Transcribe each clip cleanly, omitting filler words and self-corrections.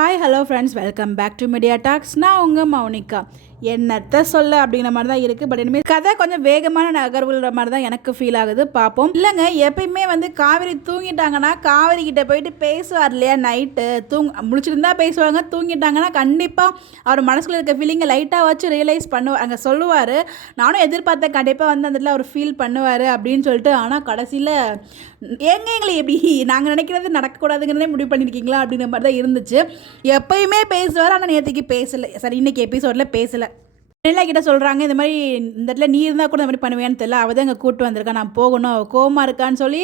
Hi hello friends, welcome back to Media Talks. நான் உங்கள் மௌனிகா. என்னத்தை சொல்ல அப்படிங்கிற மாதிரி தான் இருக்குது. பட் இனிமேல் கதை கொஞ்சம் வேகமான நகர்வுற மாதிரி தான் எனக்கு ஃபீல் ஆகுது. பார்ப்போம். இல்லைங்க, எப்பயுமே காவேரி தூங்கிட்டாங்கன்னா காவேரி கிட்டே போயிட்டு பேசுவார் இல்லையா? நைட்டு முழிச்சிருந்தா பேசுவாங்க. தூங்கிட்டாங்கன்னா கண்டிப்பாக அவர் மனசுக்குள்ள இருக்க ஃபீலிங்கை லைட்டாக வச்சு ரியலைஸ் பண்ணுவார். அங்கே சொல்லுவார், நானும் எதிர்பார்த்தேன் கண்டிப்பாக அந்த இடத்துல அவர் ஃபீல் பண்ணுவார் அப்படின்னு சொல்லிட்டு. ஆனால் கடைசியில் எங்களை எப்படி நாங்கள் நினைக்கிறது நடக்கக்கூடாதுங்கிறதே முடிவு பண்ணியிருக்கீங்களா அப்படிங்கிற மாதிரி தான் இருந்துச்சு. எப்பயுமே பேசுவார், ஆனால் நேற்றுக்கு பேசலை. சரி, இன்றைக்கி எபிசோடில் பேசலை. வெண்ணிலா கிட்ட சொல்கிறாங்க, இந்த மாதிரி இந்த இடத்துல நீ இருந்தால் கூட இந்த மாதிரி பண்ணுவேன்னு தெரியல, அவள் தான் இங்கே கூப்பிட்டு வந்திருக்கா, நான் போகணும், அவள் கோவமாக இருக்கான்னு சொல்லி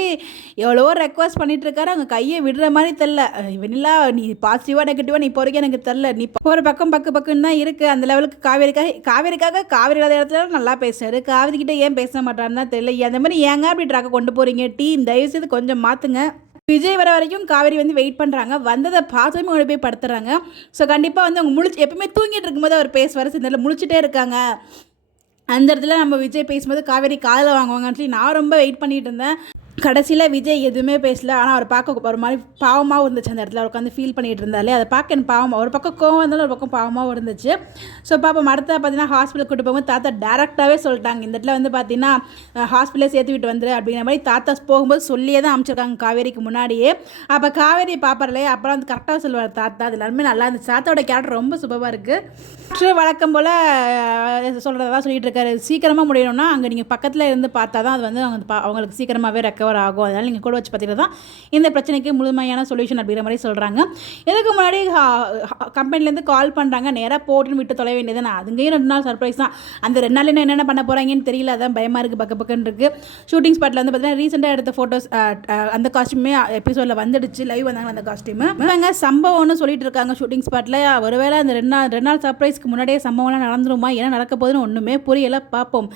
எவ்வளவோ ரெக்வஸ்ட் பண்ணிகிட்ருக்காரு. அவங்க கையை விடுற மாதிரி தெரில. வெண்ணிலா, நீ பாசிட்டிவாக நெகட்டிவாக நீ இப்போ வரைக்கும் எனக்கு தெரில, நீ ஒரு பக்கம் பக்குன்னு தான் இருக்குது. அந்த லெவலுக்கு காவேரிக்காக காவேரி இல்லாத இடத்துல நல்லா பேசுறாரு. காவேரி கிட்டே ஏன் பேச மாட்டான்னு தான் தெரியல. அந்த மாதிரி ஏங்க அப்படி ட்ராக்கை கொண்டு போகிறீங்க? டீம் தயவுசெய்து கொஞ்சம் மாற்றுங்க. விஜய் வர வரைக்கும் காவேரி வெயிட் பண்ணுறாங்க. வந்ததை பார்த்தோமே கொண்டு போய் படுத்துறாங்க. ஸோ கண்டிப்பாக அவங்க எப்பவுமே தூங்கிட்டு இருக்கும்போது அவர் பேசுவார். சில முழிச்சிட்டே இருக்காங்க. அந்த இடத்துல நம்ம விஜய் பேசும்போது காவேரி காதில் வாங்குவாங்கன்னு சொல்லி நான் ரொம்ப வெயிட் பண்ணிகிட்டு இருந்தேன். கடைசியில் விஜய் எதுவுமே பேசல. ஆனால் அவர் பார்க்க ஒரு மாதிரி பாவமாகவும் இருந்துச்சு. அந்த இடத்துல உட்காந்து ஃபீல் பண்ணிகிட்டு இருந்தாலே அதை பார்க்க எனக்கு பாவமாக, ஒரு பக்கம் கோவம் இருந்தாலும் ஒரு பக்கம் பாவமாகவும் இருந்துச்சு. ஸோ பாப்பா அடுத்த பார்த்தீங்கன்னா ஹாஸ்பிட்டல் கூட்டு போகும்போது தாத்தா டேரெக்டாகவே சொல்லிட்டாங்க, இந்த இடத்துல பார்த்தீங்கன்னா ஹாஸ்பிட்டலே சேர்த்து விட்டு வந்துரு அப்படிங்கிற மாதிரி தாத்தா போகும்போது சொல்லியே தான் அமைச்சிருக்காங்க காவேரிக்கு முன்னாடியே. அப்போ காவேரி பார்ப்பறலையே, அப்புறம் கரெக்டாக சொல்லுவார் தாத்தா. அது எல்லாருமே நல்லா இருந்துச்சு. தாத்தாவோட கேரக்டர் ரொம்ப சூப்பராக இருக்குது. வழக்கம் போல் சொல்கிறதா சொல்லிட்டு இருக்காரு. சீக்கிரமாக முடியணும்னா அங்கே நீங்கள் பக்கத்தில் இருந்து பார்த்தா தான் அது அவங்களுக்கு சீக்கிரமாகவே ரெக்கவர் ஆகும். அதனால் நீங்கள் கூட வச்சு பார்த்தீங்கன்னா தான் இந்த பிரச்சனைக்கு முழுமையான சொல்யூஷன் அப்படிங்கிற மாதிரி சொல்கிறாங்க. இதுக்கு முன்னாடி கம்பெனிலேருந்து கால் பண்ணுறாங்க, நேராக போட்டுன்னு விட்டு தொலை வேண்டியது. நான் அதுங்கேயும் 2 நாள் சர்ப்ரைஸ் தான். அந்த 2 நாள் என்னென்ன பண்ண போகிறாங்கன்னு தெரியல. அதான் பயமாக இருக்குது, பக்கன்னு இருக்குது. ஷூட்டிங் ஸ்பாட்டில் பார்த்தீங்கன்னா ரீசெண்டாக எடுத்த ஃபோட்டோஸ், அந்த காஸ்ட்யூமே எபிசோடில் வந்துடுச்சு. லைவ் வந்தாங்க அந்த காஸ்ட்யூமு. இவங்க சம்பவம்னு சொல்லிட்டு இருக்காங்க ஷூட்டிங் ஸ்பாட்டில். ஒருவேளை அந்த 2 நாள் சர்ப்ரைஸ்க்கு முன்னாடியே சம்பவம்லாம் நடந்துருமா, என்ன நடக்க போகுதுன்னு ஒன்றுமே புரியலை. பார்ப்போம்.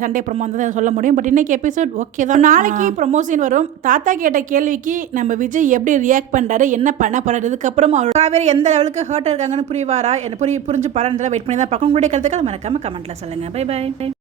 சண்டே ப்ரோமோ வந்து சொல்ல முடியும். பட் இன்றைக்கி எபிசோட் ஓகே தான். நாளைக்கு ப்ரொமோஷன் வரும். தாத்தா கேட்ட கேள்விக்கு நம்ம விஜய் எப்படி ரியாக்ட் பண்ணுறாரு, என்ன பண்ண போகிறாரு, இதுக்கப்புறம் அவர் காவேரி எந்த லெவலுக்கு ஹர்ட் இருக்காங்கன்னு புரிவாரா, புரிஞ்சு பாருன்றதை வெயிட் பண்ணி தான் பார்க்கணும். உங்களுடைய கருத்துக்கள் மறக்காமல் கமெண்ட்டில் சொல்லுங்கள். Bye by.